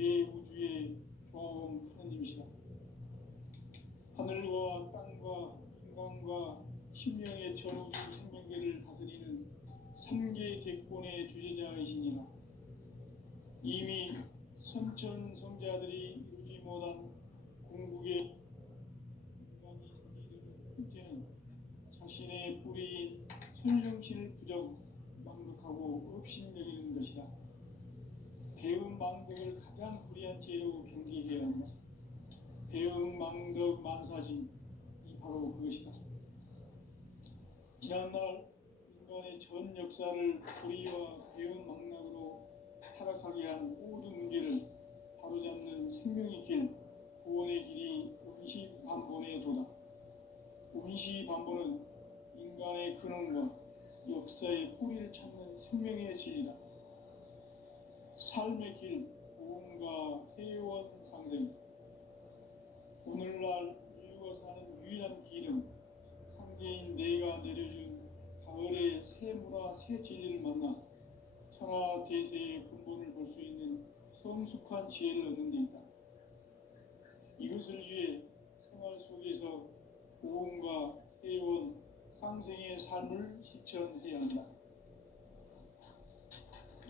대우주의 조화로운 하느님이시다. 하늘과 땅과 인간과 신명의 전우주 생명계를 다스리는 삼계 대권의 주제자이시니라. 이미 선천성자들이 이루지 못한 궁극의 인간이 생기려는 hin태는 자신의 뿌리인 설령신을 부정 망독하고 업신여기는 것이다. 배음 망덕을 가장 불의한 죄로 경계해야 한다. 배음 망덕 만사진이 바로 그것이다. 지난날 인간의 전 역사를 불의와 배음 망락으로 타락하게 한 모든 문제를 바로잡는 생명의 길, 구원의 길이 운시반본의 도다. 운시반본은 인간의 근원과 역사의 뿌리를 찾는 생명의 진리다. 삶의 길, 보험과 회원 상생. 오늘날 인류가 사는 유일한 길은 상제인 내가 내려준 가을의 새 문화, 새 진리를 만나 천하 대세의 근본을 볼 수 있는 성숙한 지혜를 얻는 데 있다. 이것을 위해 생활 속에서 보험과 회원, 상생의 삶을 실천해야 한다.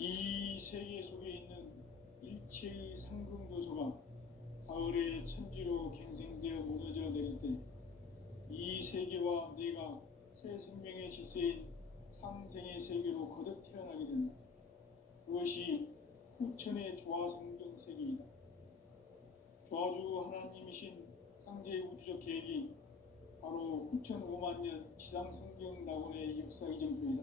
이 세계 속에 있는 일체의 상금교소가 가을의 천지로 갱생되어 무너져 내릴 때 이 세계와 내가 새 생명의 질서인 상생의 세계로 거듭 태어나게 된다. 그것이 후천의 조화성경 세계이다. 조화주 하나님이신 상제의 우주적 계획이 바로 후천 5만 년 지상성경 낙원의 역사 이전표이다.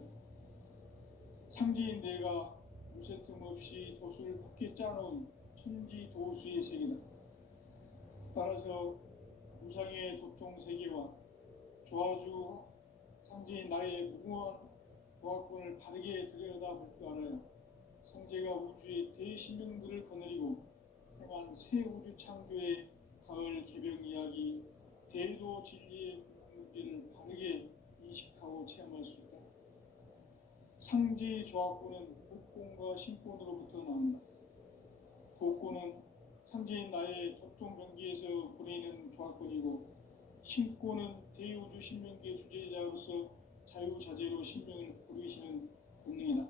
상제인 내가 무쇠 틈 없이 도수를 굳게 짜놓은 천지 도수의 세계다. 따라서 무상의 도통 세계와 조화주 상제인 나의 무궁한 조화권을 바르게 들여다볼 줄 알아야 상제가 우주의 대신명들을 거느리고 행한 새 우주 창조의 가을 개병 이야기, 대도 진리의 문제를 바르게 인식하고 체험할 수 있다. 상제의 조화권은 복권과 신권으로부터 나온다. 복권은 상제인 나의 도통 경계에서 보내는 조화권이고, 신권은 대우주 신명계 주제자로서 자유자재로 신명을 부르시는 본능이다.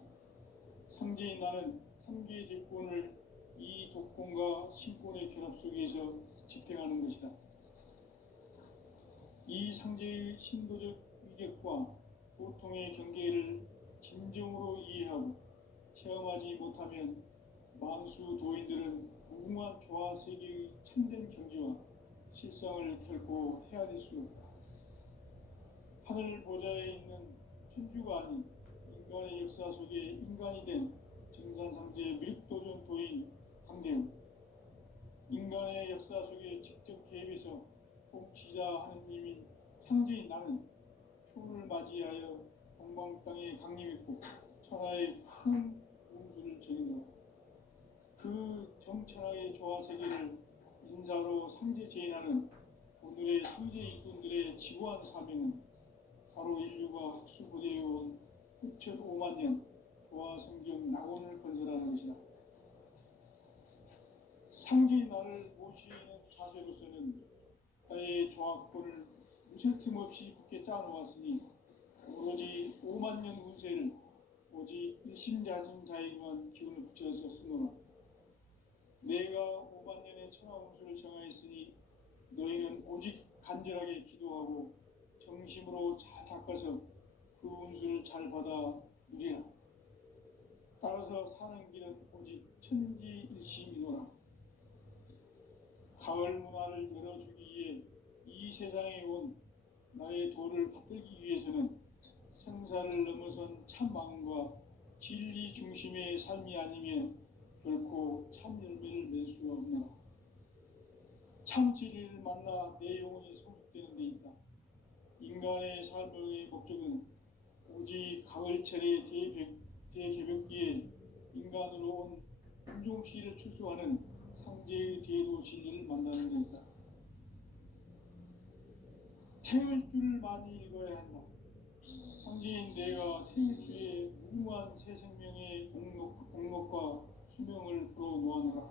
상제인 나는 3개의 대권을 이 독권과 신권의 결합 속에서 집행하는 것이다. 이 상제의 신도적 위격과 보통의 경계를 진정으로 이해하고 체험하지 못하면 만수 도인들은 무궁한 조화 세계의 참된 경지와 실상을 결코 헤아릴 수 없다. 하늘 보좌에 있는 천주가 아닌 인간의 역사 속에 인간이 된 정산상제 미륵도전 도인 강대우, 인간의 역사 속에 직접 개입해서 통치자 하느님인 상제인 나는 추운을 맞이하여 동방 땅에 강림했고 천하의 큰 운수를 적인다. 그 정천하의 조화 세계를 인사로 상제 제인하는 오늘의 상제 일꾼들의 지구한 사명은 바로 인류가 학수고대해온 후천 5만 년 조화 성경 낙원을 건설하는 것이다. 상제인 나를 모시는 자세로서는 나의 조화권을 무쇠 틈 없이 굳게 짜놓았으니 오로지 5만 년 운세를 오직 일심자진 자에게만 기운을 붙여서 쓰노라. 내가 5만 년의 천하 운수를 정하였으니 너희는 오직 간절하게 기도하고 정심으로 잘 닦아서 그 운수를 잘 받아 누리라. 따라서 사는 길은 오직 천지일심이노라. 가을 문화를 열어주기 위해 이 세상에 온 나의 도를 받들기 위해서는 생사를 넘어선 참 마음과 진리 중심의 삶이 아니면 결코 참 열매를 맺을 수가 없노라. 참 진리를 만나 내 영혼이 성숙되는 데 있다. 인간의 삶의 목적은 오직 가을철의 대개벽기에 인간으로 온 윤종씨를 출소하는 상제의 대도 진리를 만나는 데 있다. 태울 줄을 많이 읽어야 한다. 상제인 내가 태울 주의 무궁한 새 생명의 공력과 수명을 불어놓아노라.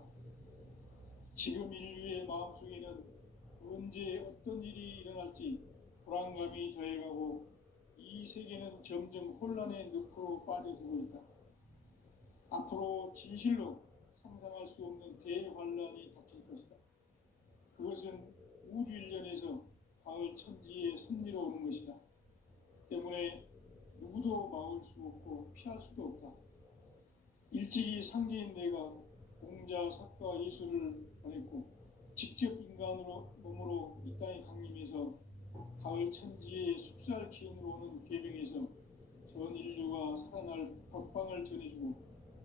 지금 인류의 마음속에는 언제 어떤 일이 일어날지 불안감이 더해가고 이 세계는 점점 혼란의 늪으로 빠져들고 있다. 앞으로 진실로 상상할 수 없는 대환란이 닥칠 것이다. 그것은 우주 일련에서 가을 천지의 섭리로 오는 것이다. 때문에 누구도 막을 수 없고 피할 수도 없다. 일찍이 상제인 내가 공자, 석가, 예술을 보냈고 직접 인간으로 몸으로 이 땅에 강림해서 가을 천지의 숲살 기운으로 오는 괴병에서 전 인류가 살아날 법방을 전해주고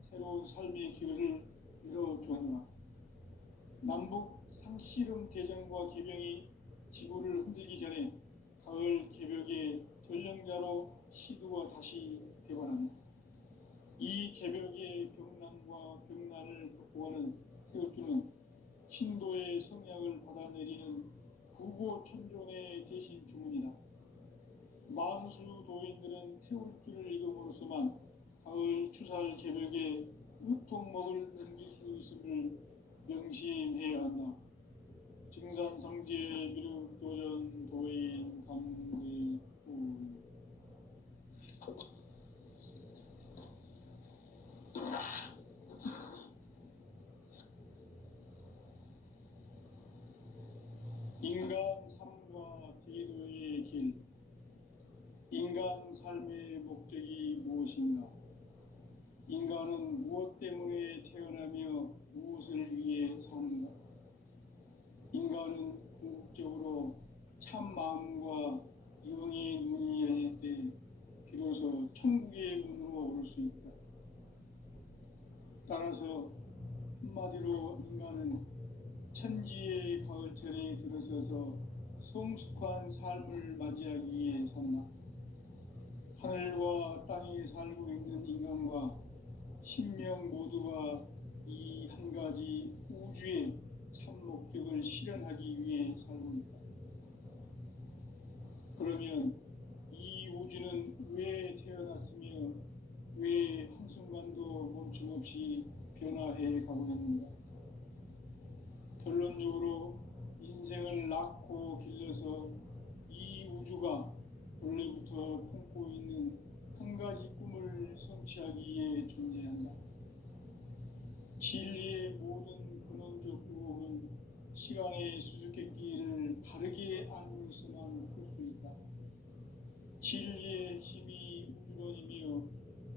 새로운 삶의 기회를 열어주었노라. 남북 상씨름 대전과 개병이 지구를 흔들기 전에 가을 개벽의 전령자로 시도가 다시 되관합니다. 이 개벽의 병난과 병난을 극복하는 태울주는 신도의 성약을 받아내리는 부고천존의 대신 주문이다. 만수 도인들은 태울주를 읽음으로써만 가을 추살 개벽에 으통목을 넘길 수 있음을 명심해야 한다. 증산상제 미륵도전 도인 강의구 인간 삶과 기도의 길. 인간 삶의 목적이 무엇인가? 인간은 무엇 때문에 태어나며 무엇을 위해 사는가? 인간은 궁극적으로 참 마음과 영의 눈이 열릴 때 비로소 천국의 문으로 올 수 있다. 따라서 한마디로 인간은 천지의 가을철에 들어서서 성숙한 삶을 맞이하기 위해 산다. 하늘과 땅에 살고 있는 인간과 신명 모두가 이 한 가지 우주의 참 목적을 실현하기 위해 살고 있다. 그러면 이 우주는 왜 태어났으며 왜 한순간도 멈춤없이 변화해 가고 있는가? 결론적으로 인생을 낳고 길러서 이 우주가 원래부터 품고 있는 한 가지 꿈을 성취하기 위해 존재한다. 진리의 모든 근원적 의혹은 시간의 수수께끼를 바르게 알고있어만 풀 수 있다. 진리의 핵심이 우주론이며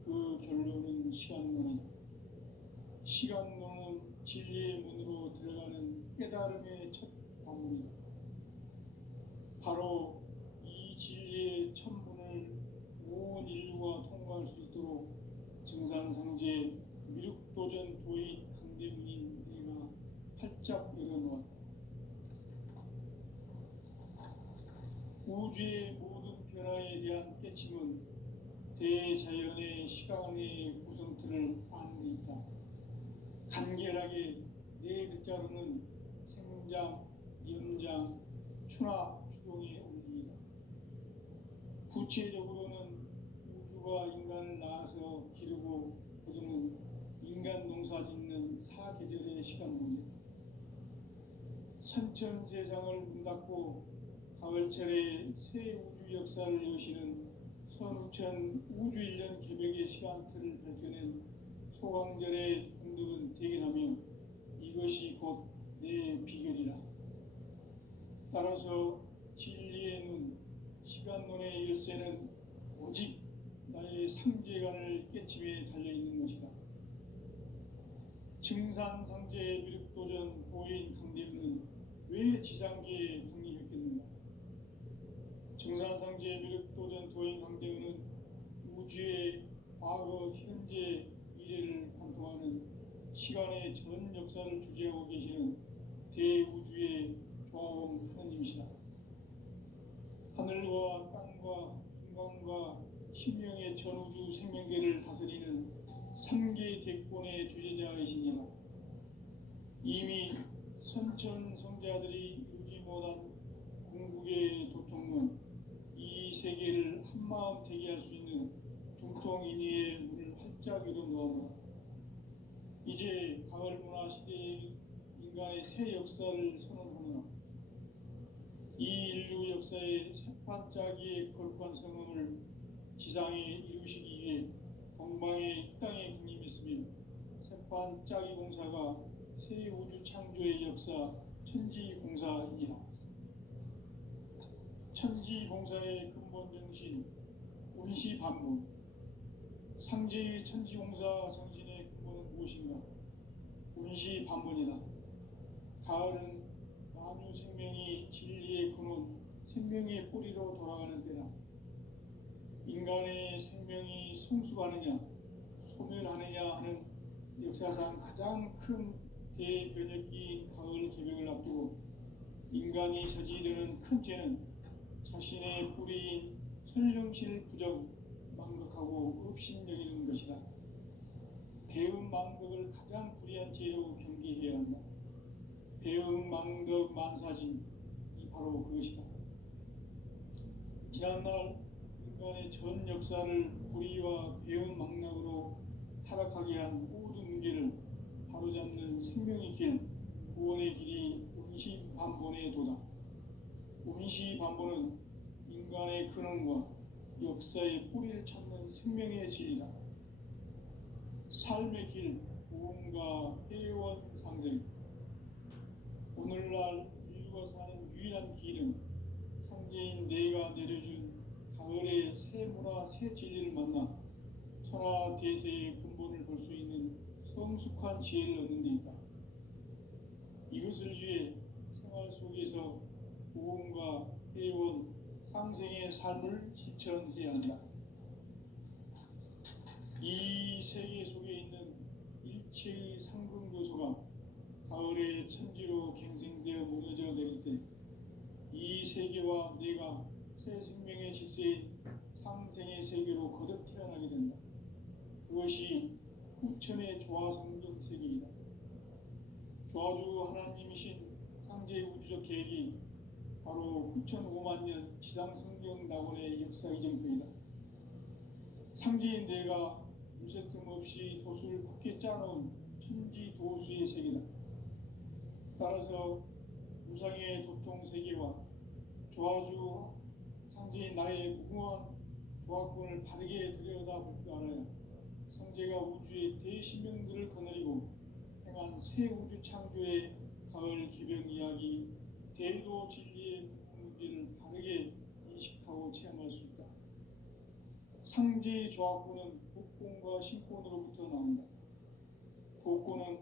그 결론은 시간론이다. 시간론은 진리의 문으로 들어가는 깨달음의 첫 방문이다. 바로 이 진리의 첫 문을 온 인류가 통과할 수 있도록 증산상제 미륵도전 도인 강대문인 내가 활짝 열어놓았다. 우주의 모든 변화에 대한 깨침은 대자연의 시간의 구성틀을 아는 데 있다. 간결하게 네 글자로는 생장, 연장, 추나 추동의 원리이다. 구체적으로는 우주가 인간을 낳아서 기르고 거두는 인간 농사 짓는 사계절의 시간론이다. 선천세상을 문 닫고 가을철에 새 우주 역사를 여시는 선우천 우주일년 개벽의 시간틀을 밝혀낸 소강절의 공덕은 대견하며 이것이 곧 내 비결이라. 따라서 진리의 눈, 시간론의 열쇠는 오직 나의 상제관을 깨침에 달려있는 것이다. 증산상제 미륵도전 도인 강대문은 왜 지상계에 강림했겠는가? 증산상제 미륵도전 도인 강대문은 우주의 과거, 현재, 미래를 관통하는 시간의 전 역사를 주재하고 계시는 대우주의 조화원 하나님이시다. 하늘과 땅과 인간과 신명의 전우주 생명계를 다스리는 삼계 대권의 주제자이시니라. 이미 선천성자들이 이루지 못한 궁극의 도통론, 이 세계를 한마음 되게 할 수 있는 중통인의의 문을 활짝 열어놓으며 이제 가을 문화 시대의 인간의 새 역사를 선언하노라. 이 인류 역사의 새판짜기의 거룩한 성음을 지상에 이루시기 위해 동방의 이 땅에 군림했으며 새판짜기 공사가 새 우주 창조의 역사 천지공사이니라. 천지공사의 근본 정신 운시반분. 상제의 천지공사 정신의 근본은 무엇인가? 운시반분이다. 가을은 만유 생명이 진리의 근원, 생명의 뿌리로 돌아가는 때다. 인간의 생명이 성숙하느냐, 소멸하느냐 하는 역사상 가장 큰 대변혁기인 가을 개벽을 앞두고 인간이 저지르는 큰 죄는 자신의 뿌리인 선령실 부정, 망극하고 업신여기는 것이다. 배음 망덕을 가장 불의한 죄로 경계해야 한다. 배음 망덕 만사진이 바로 그것이다. 지난날 인간의 전 역사를 불의와 배음 망락으로 타락하게 한 모든 문제를 바로잡는 생명의 길, 구원의 길이 운시반본의 도다. 운시반본은 인간의 근원과 역사의 뿌리를 찾는 생명의 진리다. 삶의 길, 보험과 회원 상생. 오늘날 인류가 사는 유일한 길은 상제인 내가 내려준 가을의 새 문화, 새 진리를 만나 천하 대세의 근본을 볼 수 있는 성숙한 지혜를 얻는 데 있다. 이것을 위해 생활 속에서 보험과 회원, 상생의 삶을 실천해야 한다. 이 세계 속에 있는 일체의 상승교소가 가을의 천지로 갱생되어 무너져 내릴 때 이 세계와 내가 새 생명의 질서인 상생의 세계로 거듭 태어나게 된다. 그것이 후천의 조화성경 세계이다. 조화주 하나님이신 상제 우주적 계획이 바로 후천 5만년 지상성경 낙원의 역사 이정표이다. 상제인 내가 무쇠 틈 없이 도수를 굳게 짜놓은 천지 도수의 세계다. 따라서 무상의 도통 세계와 조화주 상제인 나의 무궁한 조화권을 바르게 들여다볼 줄 알아야 상제가 우주의 대신명들을 거느리고 행한 새 우주 창조의 가을 개벽 이야기, 대도 진리의 문제를 바르게 인식하고 체험할 수 있다. 상제의 조화권은 복권과 신권으로부터 나온다. 복권은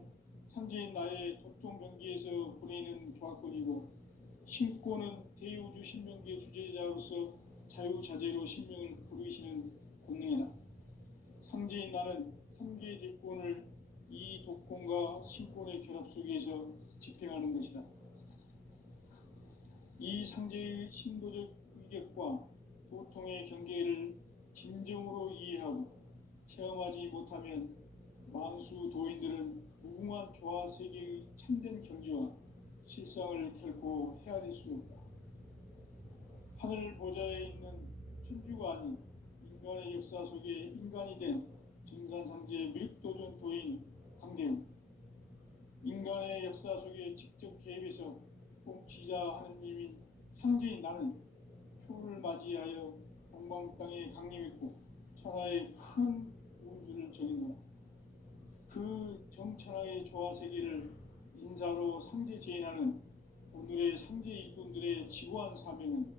상제인 나의 도통 경계에서 부리는 조화권이고, 신권은 대우주 신명계 주제자로서 자유자재로 신명을 부르시는 권능이다. 상제인 나는 상계 대권을 이 독권과 신권의 결합 속에서 집행하는 것이다. 이 상제의 신도적 위격과 도통의 경계를 진정으로 이해하고 체험하지 못하면 만수 도인들은 무궁한 조화 세계의 참된 경지와 실상을 결코 헤아릴 수 없다. 하늘 보좌에 있는 천주가 아닌 인간의 역사 속에 인간이 된 증산상제 밀도전 도인 강대웅, 인간의 역사 속에 직접 개입해서 통치자 하느님인 상제인 나는 추운을 맞이하여 동방 땅에 강림했고 천하의 큰 운수를 정인노라. 그 정천하의 조화 세계를 인사로 상제 제인하는 오늘의 상제 일꾼들의 지구한 사명은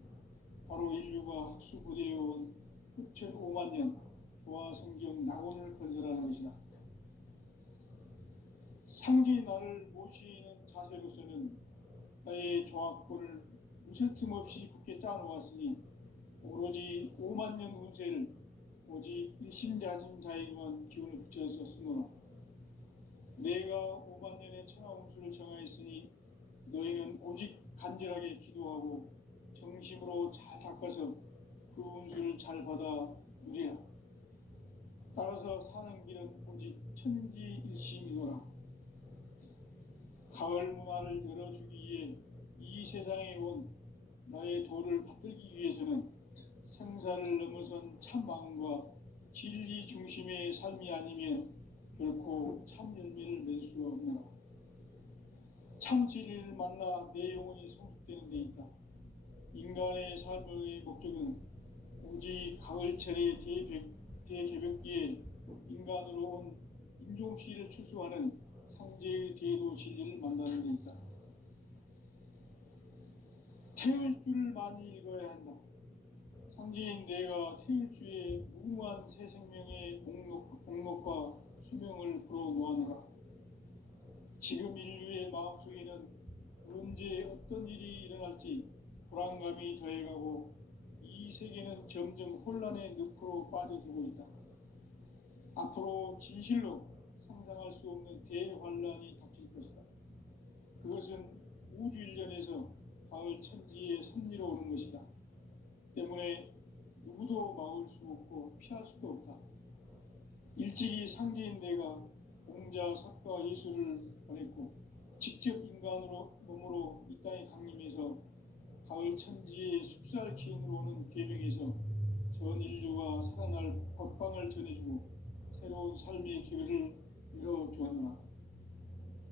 바로 인류가 학수부대해온 후천 5만년 조화성경 낙원을 건설하는 것이다. 상제의 나를 모시는 자세로서는 나의 조화권을 무쇠 틈 없이 굳게 짜놓았으니 오로지 5만년 운세를 오직 일심자진 자에게만 기운을 붙여서 쓰노라. 내가 5만년의 천하 운수를 정하였으니 너희는 오직 간절하게 기도하고 정심으로 잘 닦아서 그 운수를 잘 받아 누리라. 따라서 사는 길은 오직 천지일심이노라. 가을 문화를 열어주기 위해 이 세상에 온 나의 도를 받들기 위해서는 생사를 넘어선 참 마음과 진리 중심의 삶이 아니면 결코 참 열매를 맺을 수가 없노라. 참 진리를 만나 내 영혼이 성숙되는 데 있다. 인간의 삶의 목적은 오직 가을철의 대개벽기에 인간으로 온 인종시를 추수하는 상제의 대도 진리를 만나는 데 있다. 태울 줄을 많이 읽어야 한다. 상제인 내가 태울 주의 무궁한 새 생명의 목록과 수명을 불어모아노라. 지금 인류의 마음속에는 언제 어떤 일이 일어날지 불안감이 더해가고 이 세계는 점점 혼란의 늪으로 빠져들고 있다. 앞으로 진실로 상상할 수 없는 대환란이 닥칠 것이다. 그것은 우주 일전에서 가을 천지의 섭리로 오는 것이다. 때문에 누구도 막을 수 없고 피할 수도 없다. 일찍이 상제인 내가 공자, 석가, 예수를 보냈고 직접 인간으로 몸으로 이 땅에 강림해서 가을 천지의 숲살 기운으로 오는 계명에서 전 인류가 살아날 법방을 전해주고 새로운 삶의 기회를 열어주었노라.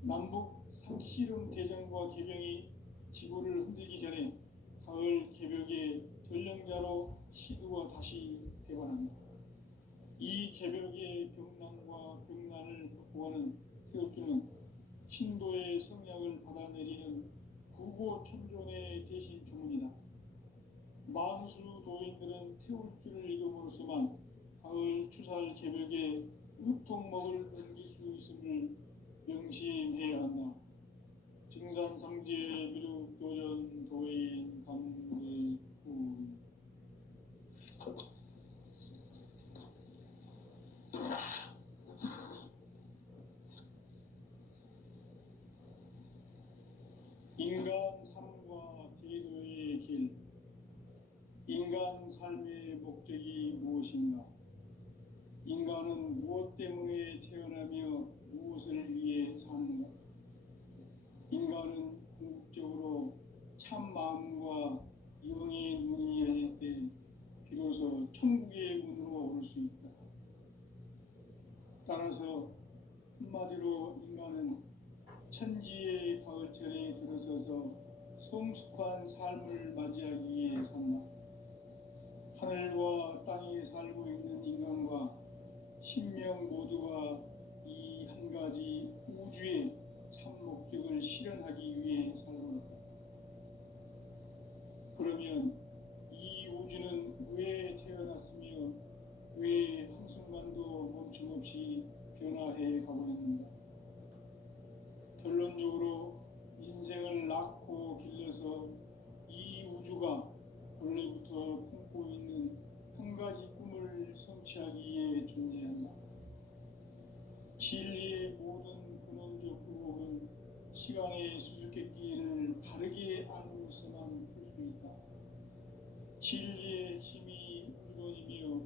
남북 상씨름 대전과 계명이 지구를 흔들기 전에 가을 개벽의 전령자로 시두가 다시 대관한다. 이 개벽의 병난과 병난을 극복하는 태엽주는 신도의 성약을 받아내리는 구보천존의 대신 주문이다. 만수 도인들은 태울주를 읽음으로써만 가을 추살 개벽의 으통목을 넘길 수 있음을 명심해야 한다. 증산상제 미륵도전 도인 감대구 인간 삶과 기도의 길. 인간 삶의 목적이 무엇인가? 인간은 무엇 때문에 태어나며 무엇을 위해 사는가? 인간은 궁극적으로 참 마음과 영의 눈이 열릴 때 비로소 천국의 문으로 올 수 있다. 따라서 한마디로 인간은 천지의 가을철에 들어서서 성숙한 삶을 맞이하기 위해 산다. 하늘과 땅에 살고 있는 인간과 신명 모두가 이 한 가지 우주의 참 목적을 실현하기 위해 살고 있다. 그러면 이 우주는 왜 태어났으며 왜 한순간도 멈춤없이 변화해 가고 있는가? 결론적으로 인생을 낳고 길러서 이 우주가 원래부터 품고 있는 한 가지 꿈을 성취하기 위해 존재한다. 진리의 모든 근원적 의혹은 시간의 수수께끼를 바르게 알고서만 풀 수 있다. 진리의 힘이 우주론이며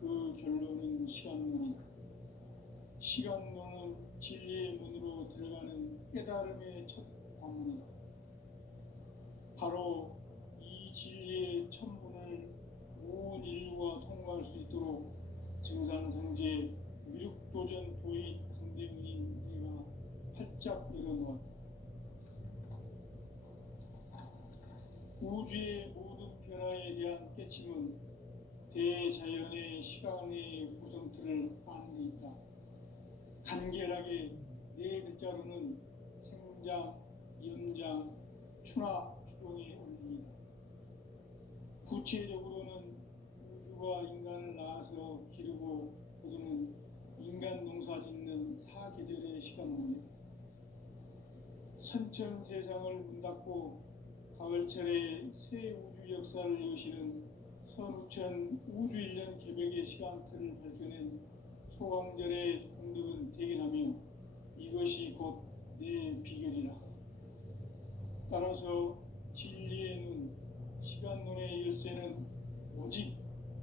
그 결론은 시간론이다. 시간론은 진리의 문으로 들어가는 깨달음의 첫 관문이다. 바로 이 진리의 첫 문을 온 인류가 통과할 수 있도록 증산상제 미륵도전 도인 강대문인 내가 활짝 열어놓았다. 우주의 모든 변화에 대한 깨침은 대자연의 시간의 구성틀을 아는 데 있다. 간결하게 네 글자로는 생장, 연장, 추나 추동의 원리이다. 구체적으로는 우주가 인간을 낳아서 기르고 거두는 인간 농사 짓는 사계절의 시간입니다. 선천 세상을 문 닫고 가을철에 새 우주 역사를 여시는 선우천 우주 1년 개벽의 시간틀을 밝혀낸 소강절의 공덕은 대견하며 이것이 곧 내 비결이라. 따라서 진리의 눈, 시간론의 열쇠는 오직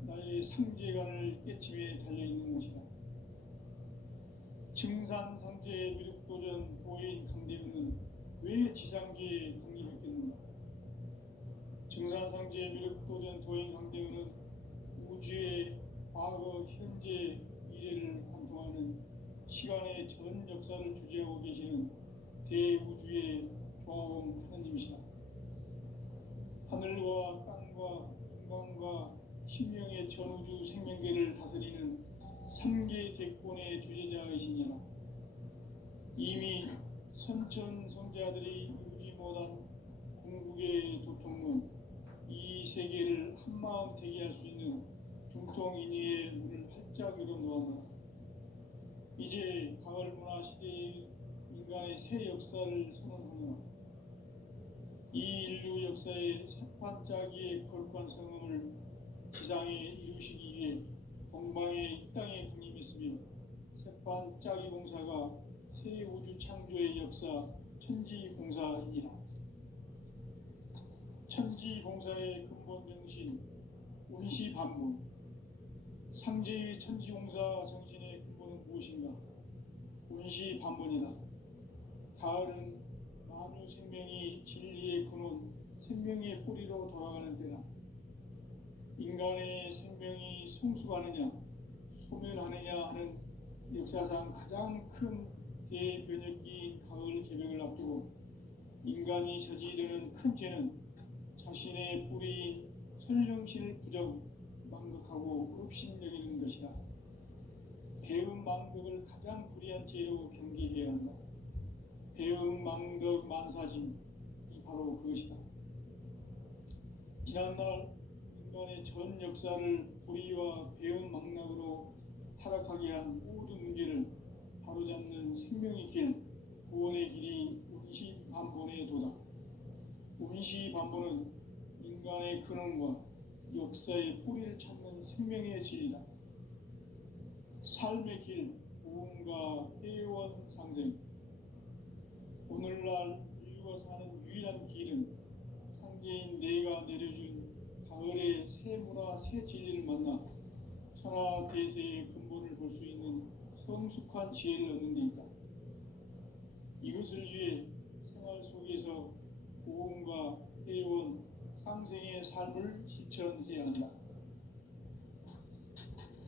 나의 상제관을 깨침에 달려있는 것이다. 증산상제 미륵도전 도인 강대문은 왜 지상계에 강림했겠는가? 증산상제 미륵도전 도인 강대문은 우주의 과거, 현재, 미래를 관통하는 시간의 전 역사를 주재하고 계시는 대우주의 조아공 하느님이시다. 하늘과 땅과 인간과 신명의 전우주 생명계를 다스리는 삼계 대권의 주제자이시니라. 이미 선천성자들이 이루지 못한 궁극의 도통문 이 세계를 한마음 되게 할 수 있는 중통인의의 문을 활짝 열어놓았노라. 이제 가을문화 시대의 인간의 새 역사를 선언하노라. 이 인류 역사의 새반짝이의 거룩한 성음을 지상에 이루시기 위해 동방의 이 땅에 군림했으며 새반짝이 공사가 새 우주 창조의 역사 천지공사이니라. 천지공사의 근본 정신 운시반문. 상제의 천지공사 정신의 근본은 무엇인가? 운시반문이다. 가을은 만유 생명이 진리의 근원, 생명의 뿌리로 돌아가는 때다. 인간의 생명이 성숙하느냐, 소멸하느냐 하는 역사상 가장 큰 대변혁기인 가을 개벽을 앞두고 인간이 저지르는 큰 죄는 자신의 뿌리인 설령신을 망각하고 없신여기는 것이다. 배은망덕을 가장 불의한 죄로 경계해야 한다. 배은망덕 만사짐이 바로 그것이다. 지난날 인간의 전 역사를 불의와 배은망락으로 타락하게 한 모든 문제를 바로잡는 생명의 길, 구원의 길이 운시반본의 도다. 운시반본은 인간의 근원과 역사의 뿌리를 찾는 생명의 진리다. 삶의 길, 보험과 회원 상생. 오늘날 인류가 사는 유일한 길은 상제인 내가 내려준 가을의 새 문화, 새 진리를 만나 천하 대세의 근본을 볼 수 있는 성숙한 지혜를 얻는 데 있다. 이것을 위해 생활 속에서 보험과 회원, 상생의 삶을 실천해야 한다.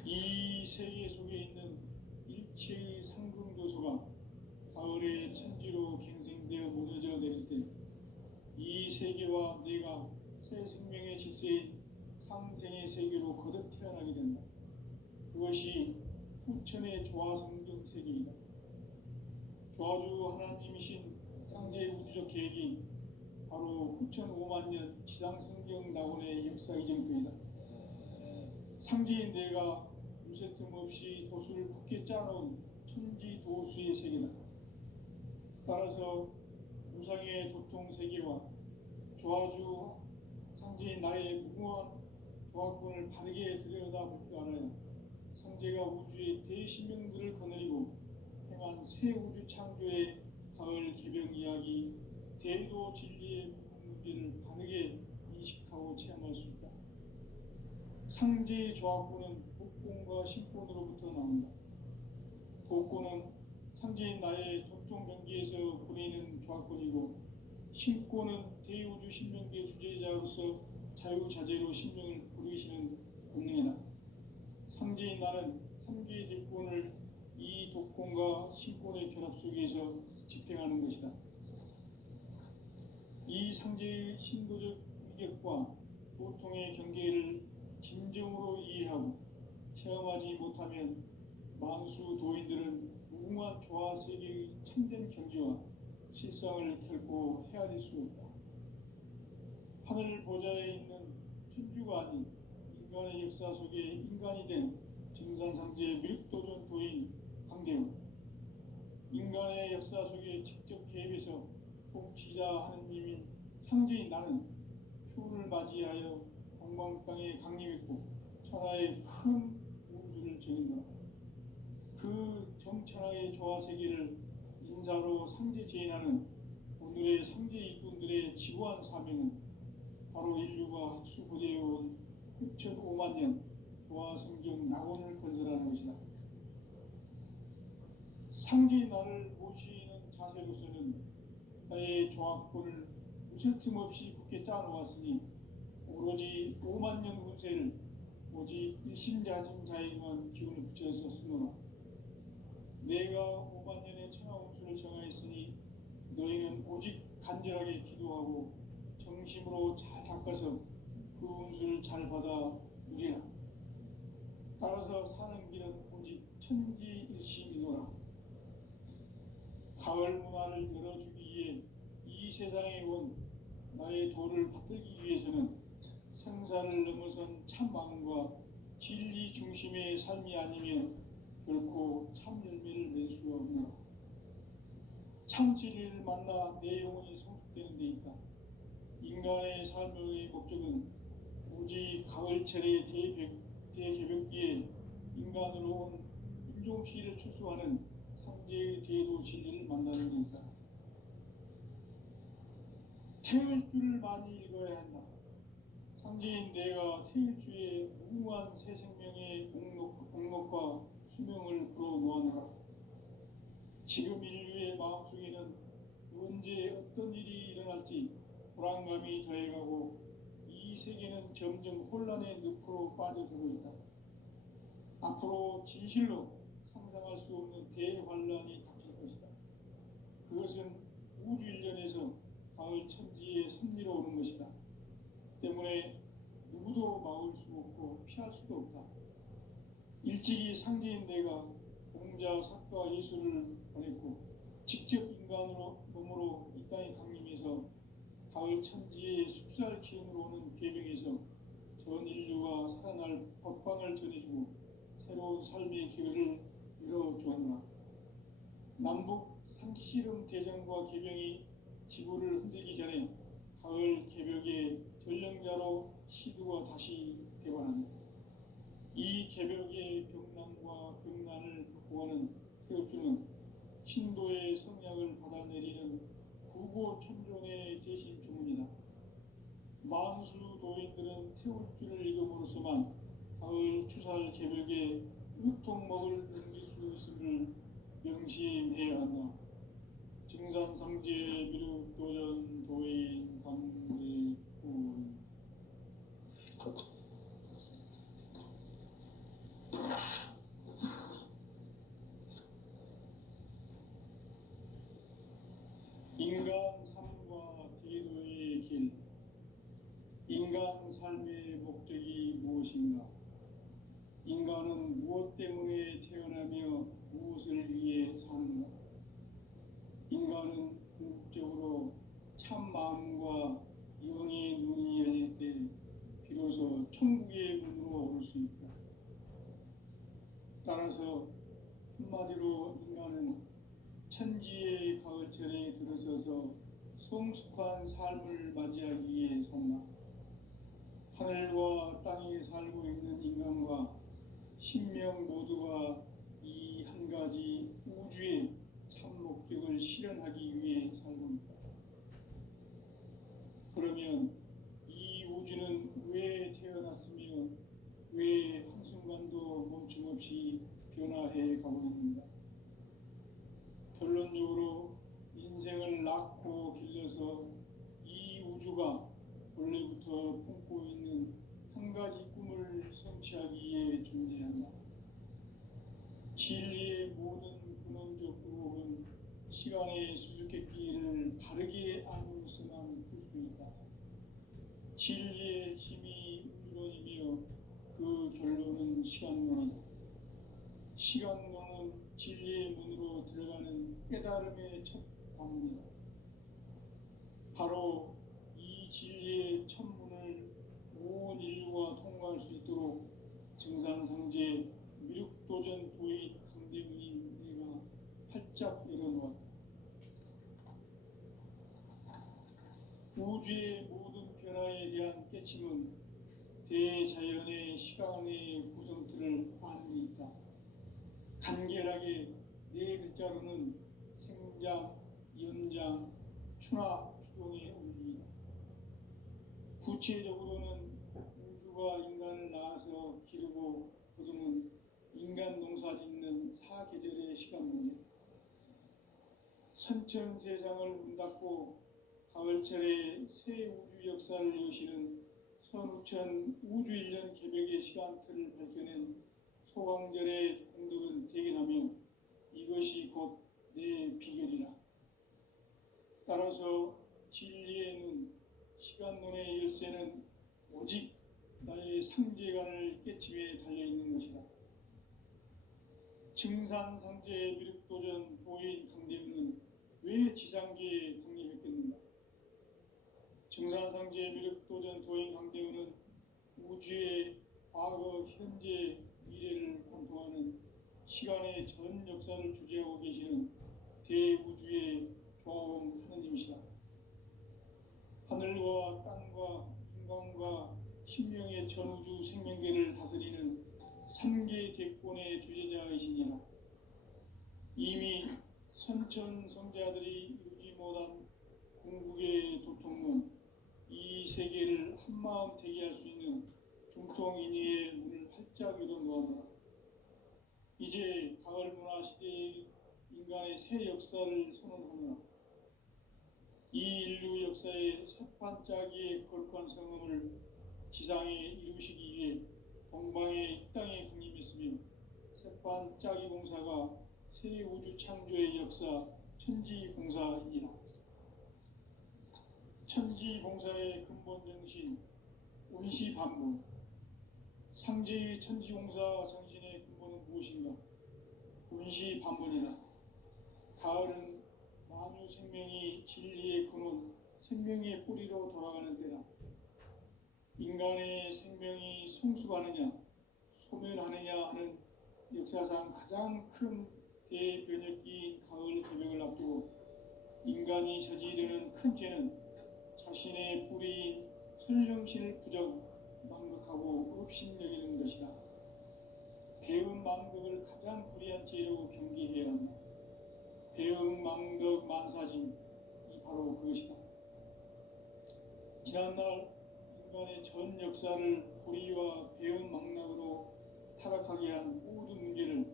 이 세계 속에 있는 일체의 상승조소가 가을의 천지로 갱생되어 무너져 내릴 때 이 세계와 내가 새 생명의 질서인 상생의 세계로 거듭 태어나게 된다. 그것이 후천의 조화성경 세계이다. 조화주 하나님이신 상제 우주적 계획이 바로 후천 5만년 지상성경 낙원의 역사 이정표이다. 상제인 내가 유세틈 없이 도수를 굳게 짜놓은 천지도수의 세계다. 따라서 무상의 도통 세계와 조화주 상제인 나의 무모한 조화권을 바르게 들여다볼 줄 알아야 상제가 우주의 대신명들을 거느리고 행한 새 우주 창조의 가을 개병 이야기, 대도 진리의 문제를 바르게 인식하고 체험할 수 있다. 상제의 조화권은 복권과 신권으로부터 나온다. 복권은 상제인 나의 도통 경계에서 부리는 조화권이고, 신권은 대우주 신명계 주제자로서 자유자재로 신명을 부르시는 본능이다. 상제인 나는 3개의 대권을 이 독권과 신권의 결합 속에서 집행하는 것이다. 이 상제의 신도적 위격과 도통의 경계를 진정으로 이해하고 체험하지 못하면 만수 도인들은 무궁한 조화 세계의 참된 경지와 실상을 결코 헤아릴 수 없다. 하늘 보좌에 있는 천주가 아닌 인간의 역사 속에 인간이 된 증산상제 밀도전 도인 강대우, 인간의 역사 속에 직접 개입해서 통치자 하느님인 상제인 나는 추운을 맞이하여 동방 땅에 강림했고 천하의 큰 우주를 정인다. 그 정천하의 조화 세계를 인사로 상제 제인하는 오늘의 상제 일꾼들의 지구한 사명은 바로 인류가 학수고대해온 6,500,000년 조화 성경 낙원을 건설하는 것이다. 상제의 나를 모시는 자세로서는 나의 조화권을 무쇠 틈 없이 굳게 짜놓았으니 오로지 50,000년 운세를 오직 일심자진 자에게만 기운을 붙여서 쓰노라. 내가 50,000년의 천하운수를 정하였으니 너희는 오직 간절하게 기도하고 정심으로 잘 닦아서 그 운수를 잘 받아 누리라. 따라서 사는 길은 오직 천지일심이노라. 가을 문화를 열어주기 위해 이 세상에 온 나의 도를 받들기 위해서는 생사를 넘어선 참 마음과 진리 중심의 삶이 아니면 결코 참 열매를 맺을 수 없노라. 참 진리를 만나 내 영혼이 성숙되는 데 있다. 인간의 삶의 목적은 오직 가을철의 대개벽기에 인간으로 온 인종시를 추수하는 상제의 제도 진리를 만나는 데 있다. 태일주를 많이 읽어야 한다. 상제인 내가 태일주의 무궁한 새 생명의 목록과 수명을 불어놓아노라. 지금 인류의 마음속에는 언제 어떤 일이 일어날지 불안감이 더해가고 이 세계는 점점 혼란의 늪으로 빠져들고 있다. 앞으로 진실로 상상할 수 없는 대환란이 닥칠 것이다. 그것은 우주 일련에서 가을 천지에 섭리로 오는 것이다. 때문에 누구도 막을 수 없고 피할 수도 없다. 일찍이 상제인 내가 공자, 석가, 예수를 보냈고 직접 인간으로 몸으로 이 땅에 강림해서 가을 천지의 숲살 기운으로 오는 계명에서 전 인류가 살아날 법방을 전해주고 새로운 삶의 기회를 열어주었노라. 남북 상씨름 대전과 계명이 지구를 흔들기 전에 가을 개벽의 전령자로 시두가 다시 되관한다. 이 개벽의 병난과 병난을 극복하는 태엽주는 신도의 성약을 받아내리는 구고천종의 대신 주문이다. 만수 도인들은 태울주를 읽음으로써만 가을 추살 개벽에 으통먹을 넘길 수 있음을 명심해야 한다. 증산상제 미륵도전 도인 감대군. 인간 삶과 기도의 길. 인간 삶의 목적이 무엇인가? 인간은 무엇 때문에 태어나며 무엇을 위해 사는가? 인간은 궁극적으로 참 마음과 영의 눈이 열릴 때 비로소 천국의 문으로 올 수 있다. 따라서 한마디로 인간은 천지의 가을철에 들어서서 성숙한 삶을 맞이하기 위해 산다. 하늘과 땅에 살고 있는 인간과 신명 모두가 이 한 가지 우주의 참 목적을 실현하기 위해 살고 있다. 그러면 이 우주는 왜 태어났으며 왜 한순간도 멈춤없이 변화해 가고 있는가? 결론적으로 인생을 낳고 길러서 이 우주가 원래부터 품고 있는 한 가지 꿈을 성취하기 위해 존재한다. 진리의 모든 근원적 의혹은 시간의 수수께끼를 바르게 알고서만 풀 수 있다. 진리의 힘이 우주론이며 그 결론은 시간론이다. 시간론은 진리의 문으로 들어가는 깨달음의 첫 방문이다. 바로 이 진리의 첫 문을 온 인류가 통과할 수 있도록 증산상제 미륵도전 도의 강대군인 내가 활짝 열어놓았다. 우주의 모든 변화에 대한 깨침은 대자연의 시간의 구성틀을 아는 데 있다. 간결하게 네 글자로는 생장, 연장, 추나 추동의 원리이다. 구체적으로는 우주가 인간을 낳아서 기르고 거두는 인간 농사 짓는 사계절의 시간 문제. 선천 세상을 문 닫고 가을철에 새 우주 역사를 여시는 선우천 우주 1년 개벽의 시간틀을 밝혀낸 소강절의 공덕은 대견하며 이것이 곧 내 비결이라. 따라서 진리의 눈, 시간론의 열쇠는 오직 나의 상제간을 깨침에 달려있는 것이다. 증산상제 미륵도전 도인 강대우는 왜 지상계에 강림했겠는가? 증산상제 미륵도전 도인 강대우는 우주의 과거, 현재, 미래를 관통하는 시간의 전 역사를 주재하고 계시는 대우주의 조음 하느님이시다. 하늘과 땅과 인간과 신명의 전우주 생명계를 다스리는 3계 대권의 주제자이시니라. 이미 선천성자들이 이루지 못한 궁극의 도통론, 이 세계를 한마음 되게 할 수 있는 중통인의의 문을 활짝 열어놓았노라. 이제 가을 문화 시대의 인간의 새 역사를 선언하노라. 이 인류 역사의 새반짝이의 거룩한 성음을 지상에 이루시기 위해 동방의 이 땅에 강림했으며 새반짝이 공사가 새 우주 창조의 역사 천지공사이니라. 천지공사의 근본 정신 운시반문, 상제의 천지공사 정신의 근본은 무엇인가? 운시반문이다. 가을은 만유 생명이 진리의 근원, 생명의 뿌리로 돌아가는 때다. 인간의 생명이 성숙하느냐, 소멸하느냐 하는 역사상 가장 큰 대변혁기인 가을 개벽을 앞두고 인간이 저지르는 큰 죄는 자신의 뿌리인 설령신을 망각하고 업신여기는 것이다. 배은 망덕을 가장 불의한 죄로 경계해야 한다. 배은 망덕 만사진이 바로 그것이다. 지난날 인간의 전 역사를 불의와 배은 망락으로 타락하게 한 모든 문제를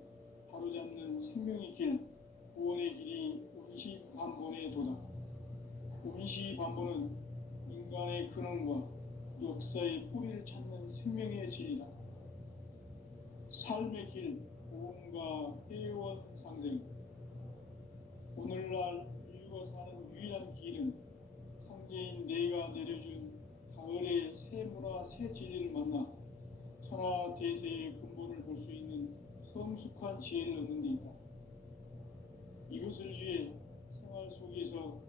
바로잡는 생명의 길, 구원의 길이 운시반본의 도다. 운시반본은 인간의 근원과 역사의 뿌리를 찾는 생명의 진리다. 삶의 길, 보험과 회원 상생. 오늘날 인류가 사는 유일한 길은 상제인 내가 내려준 가을의 새 문화, 새 진리를 만나 천하 대세의 근본을 볼 수 있는 성숙한 지혜를 얻는 데 있다. 이것을 위해 생활 속에서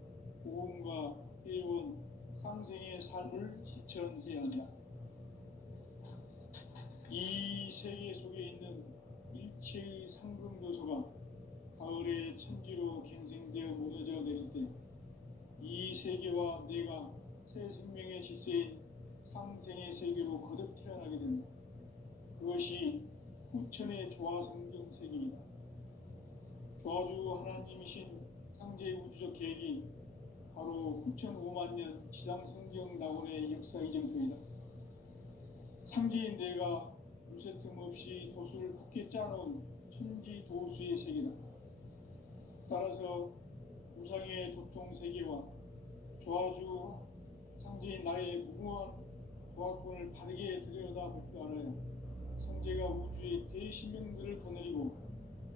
보험과 회원, 상생의 삶을 실천해야 한다. 이 세계 속에 있는 일체의 상금도소가 가을의 천지로 갱생되어 무너져 내릴 때 이 세계와 내가 새 생명의 질서인 상생의 세계로 거듭 태어나게 된다. 그것이 후천의 조화성경 세계이다. 조화주 하나님이신 상제의 우주적 계획이 바로 후천 5만 년 지상성경 낙원의 역사 이정표이다. 상제인 내가 무쇠 틈 없이 도수를 굳게 짜놓은 천지 도수의 세계다. 따라서 우상의 도통 세계와 조화주 상제인 나의 무궁한 조화권을 바르게 들여다볼 줄 알아야 상제가 우주의 대신명들을 거느리고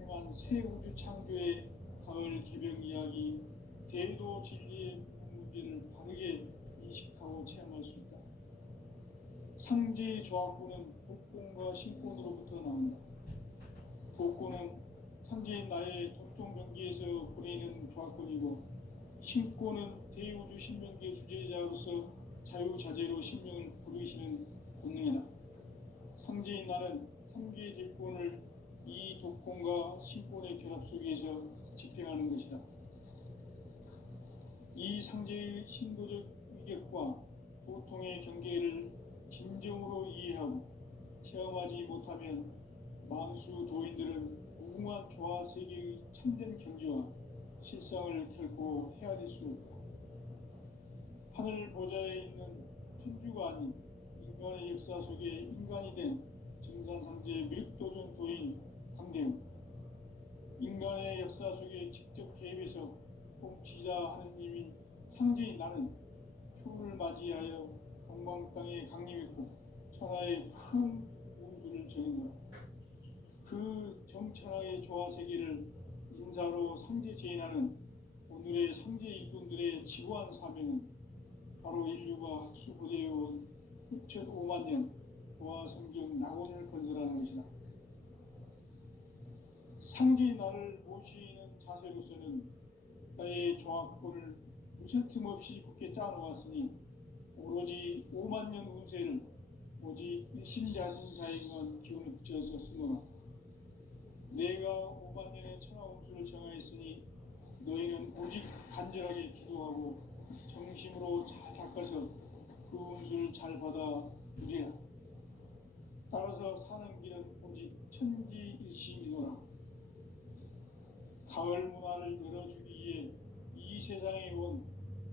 행한 새 우주 창조의 가을 개벽 이야기, 대도 진리의 문제를 바르게 인식하고 체험할 수 있다. 상제의 조화권은 복권과 신권으로부터 나온다. 복권은 상제인 나의 도통 경계에서 보내는 조화권이고, 신권은 대우주 신명계 주제자로서 자유자재로 신명을 부르시는 본능이다. 상제인 나는 3개의 대권을 이 독권과 신권의 결합 속에서 집행하는 것이다. 이 상제의 신도적 위격과 도통의 경계를 진정으로 이해하고 체험하지 못하면 만수 도인들은 무궁한 조화 세계의 참된 경지와 실상을 결코 헤아릴 수 없다. 하늘 보좌에 있는 천주가 아닌 인간의 역사 속에 인간이 된 증산상제 미륵도전 도인 강대우, 인간의 역사 속에 직접 개입해서 통치자 하느님인 상제인 나는 춤을 맞이하여 동방 땅에 강림했고 천하의 큰 운수를 정했노라. 그 정천하의 조화 세계를 인사로 상제 제인하는 오늘의 상제 일꾼들의 지고한 사명은 바로 인류가 학수고대해온 6,5만 년 도화 성경 낙원을 건설하는 것이다. 상제의 날을 모시는 자세로서는 나의 종합권을 무쇠틈 없이 굳게 짜놓았으니 오로지 5만 년 운세를 오직 일심자인 자에게만 기운을 붙여서 쓰노라. 내가 5만 년의 천하 운수를 정하였으니 너희는 오직 간절하게 기도하고 정심으로 잘 닦아서 그 운수를 잘 받아 누리라. 따라서 사는 길은 오직 천지일심이노라. 가을 문화를 열어주기 위해 이 세상에 온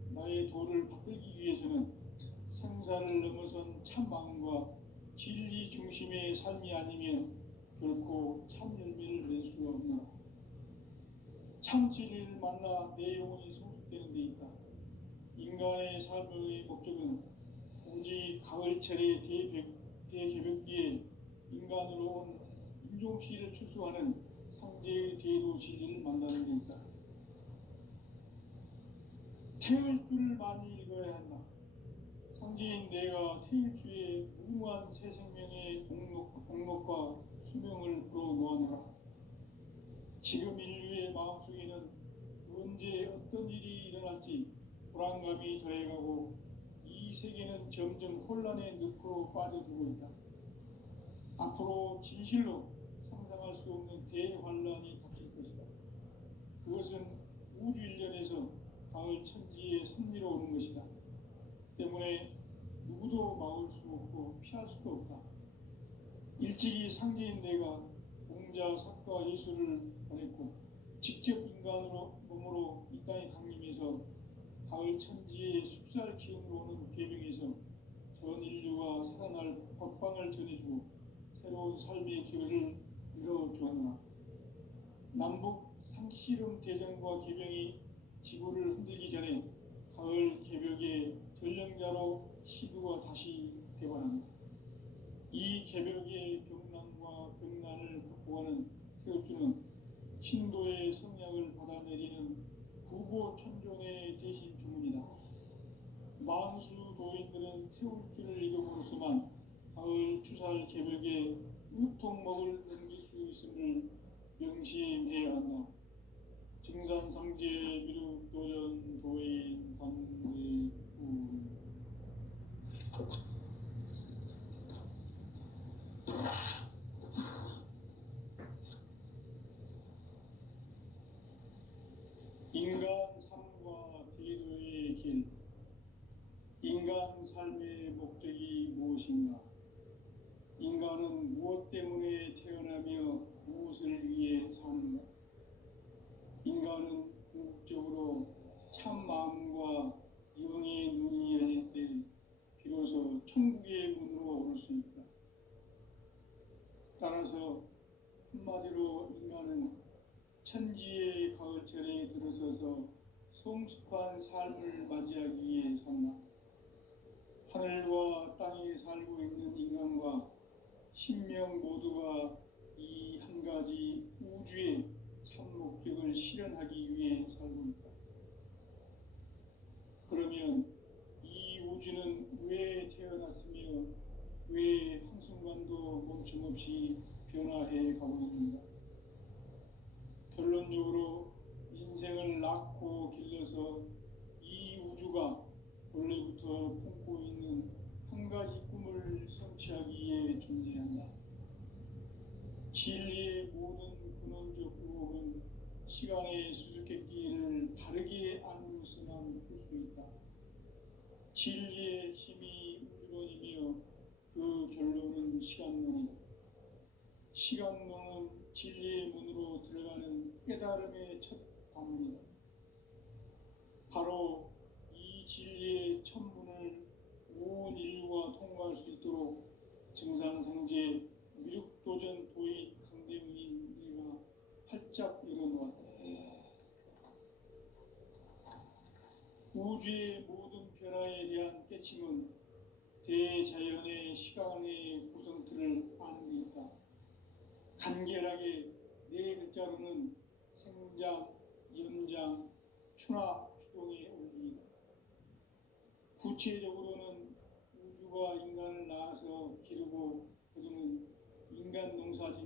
나의 도를 받들기 위해서는 생사를 넘어선 참 마음과 진리 중심의 삶이 아니면 결코 참 열매를 낼 수가 없노라. 참 진리를 만나 내 영혼이 성숙되는 데 있다. 인간의 삶의 목적은 오직 가을철의 대개벽기에 인간으로 온 인종시를 추수하는 상제의 대도 진리를 만나는 데 있다. 태을 줄을 많이 읽어야 한다. 상제인 내가 태일주의 무모한 새 생명의 공록과 수명을 불어놓아노라. 지금 인류의 마음속에는 언제 어떤 일이 일어날지 불안감이 더해가고 이 세계는 점점 혼란의 늪으로 빠져들고 있다. 앞으로 진실로 상상할 수 없는 대환란이 닥칠 것이다. 그것은 우주 일전에서 가을 천지의 섭리로 오는 것이다. 때문에 누구도 막을 수 없고 피할 수도 없다. 일찍이 상제인 내가 공자, 석가, 예수를 보냈고 직접 인간으로 몸으로 이 땅에 강림해서 가을 천지의 숲살 기운으로 오는 계명에서 전 인류가 살아날 법방을 전해주고 새로운 삶의 기회를 열어주었노라. 남북 상씨름 대전과 개병이 지구를 흔들기 전에 가을 개벽의 전령자로 시두가 다시 되관합니다. 이 개벽의 병난과 병난을 극복하는 태울주는 신도의 성약을 받아내리는 구보천종의 대신 주문이다. 만수 도인들은 태울주를 읽음으로써만 가을 추살 개벽에 우통목을 넘길 수 있음을 명심해야 한다. 증산상제 미륵도전 도인 반대우 인간 삶과 대도의 길. 인간 삶의 목적이 무엇인가? 인간은 무엇 때문에 태어나며 무엇을 위해 사는가? 인간은 궁극적으로 참 마음과 영의 눈이 열릴 때 비로소 천국의 문으로 오를 수 있다. 따라서 한마디로 인간은 천지의 가을철에 들어서서 성숙한 삶을 맞이하기 위해 산다. 하늘과 땅에 살고 있는 인간과 신명 모두가 이 한 가지 우주의 참 목적을 실현하기 위해 살고 있다. 그러면 이 우주는 왜 태어났으며 왜 한순간도 멈춤없이 변화해 가고 있는가? 결론적으로 인생을 낳고 길러서 이 우주가 원래부터 품고 있는 한 가지 꿈을 성취하기 위해 존재한다. 진리의 모든 근원적 의혹은 시간의 수수께끼를 바르게 알므로서만 풀 수 있다. 진리의 힘이 우주론이며 그 결론은 시간론이다. 시간론은 진리의 문으로 들어가는 깨달음의 첫 관문이다. 바로 이 진리의 첫 문을 온 인류가 통과할 수 있도록 증산상제 미륵도전 도의 강대문인 내가 활짝 열어놓았다. 우주의 모든 변화에 대한 깨침은 대자연의 시간의 구성틀을 아는 데 있다. 간결하게 네 글자로는 생장, 연장, 추나 추종에 올리이다. 구체적으로는 우주가 인간을 낳아서 기르고 거두는 인간 농사짓는